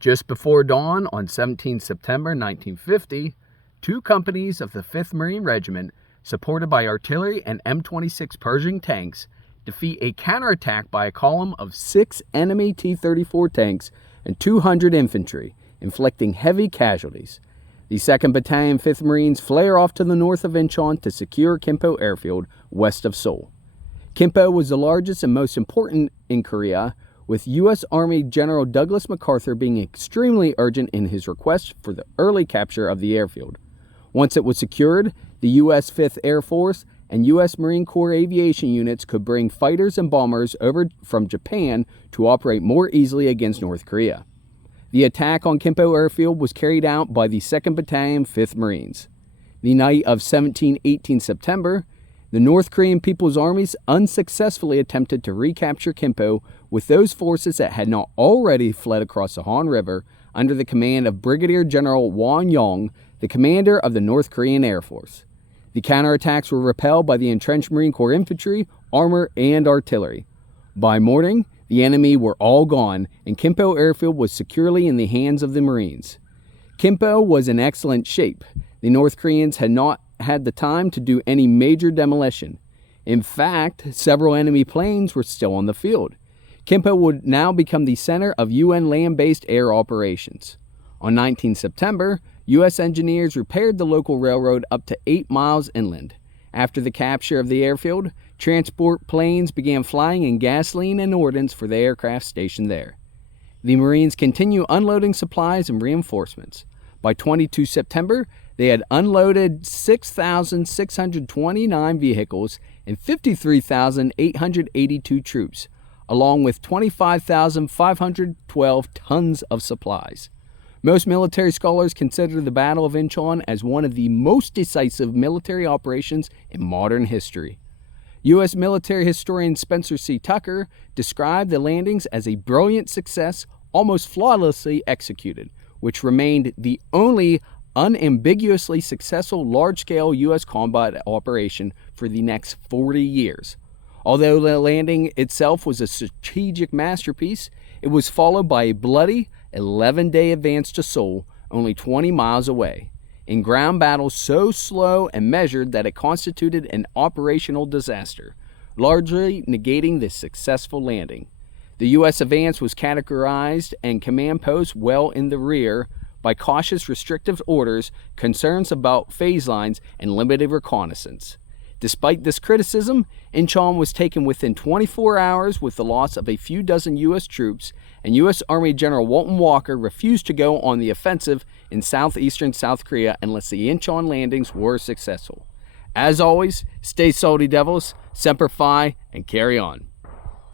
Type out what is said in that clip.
Just before dawn on 17 September 1950, 2 companies of the 5th Marine Regiment, supported by artillery and M26 Pershing tanks, defeat a counterattack by a column of 6 enemy T-34 tanks and 200 infantry, inflicting heavy casualties. The 2nd Battalion 5th Marines flare off to the north of Inchon to secure Kimpo airfield west of Seoul. Kimpo was the largest and most important in Korea, with U.S. Army General Douglas MacArthur being extremely urgent in his request for the early capture of the airfield. Once it was secured, the U.S. 5th Air Force and U.S. Marine Corps aviation units could bring fighters and bombers over from Japan to operate more easily against North Korea. The attack on Kimpo airfield was carried out by the 2nd Battalion 5th Marines. The night of 17-18 September, the North Korean People's Armies unsuccessfully attempted to recapture Kimpo with those forces that had not already fled across the Han River under the command of Brigadier General Wan Yong, the commander of the North Korean Air Force. The counterattacks were repelled by the entrenched Marine Corps infantry, armor, and artillery. By morning, the enemy were all gone, and Kimpo airfield was securely in the hands of the Marines. Kimpo was in excellent shape. The North Koreans had not had the time to do any major demolition. In fact, several enemy planes were still on the field. Kimpo would now become the center of UN land-based air operations. On 19 September, U.S. engineers repaired the local railroad up to 8 miles inland. After the capture of the airfield, transport planes began flying in gasoline and ordnance for the aircraft stationed there. The Marines continued unloading supplies and reinforcements. By 22 September, they had unloaded 6,629 vehicles and 53,882 troops, along with 25,512 tons of supplies. Most military scholars consider the Battle of Inchon as one of the most decisive military operations in modern history. U.S. military historian Spencer C. Tucker described the landings as a brilliant success, almost flawlessly executed, which remained the only unambiguously successful large-scale U.S. combat operation for the next 40 years. Although the landing itself was a strategic masterpiece, it was followed by a bloody 11-day advance to Seoul, only 20 miles away, in ground battles so slow and measured that it constituted an operational disaster, largely negating the successful landing. The U.S. advance was categorized and command posts well in the rear by cautious restrictive orders, concerns about phase lines, and limited reconnaissance. Despite this criticism, Inchon was taken within 24 hours with the loss of a few dozen U.S. troops, and U.S. Army General Walton refused to go on the offensive in southeastern South Korea unless the Inchon landings were successful. As always, stay salty devils, Semper Fi, and carry on.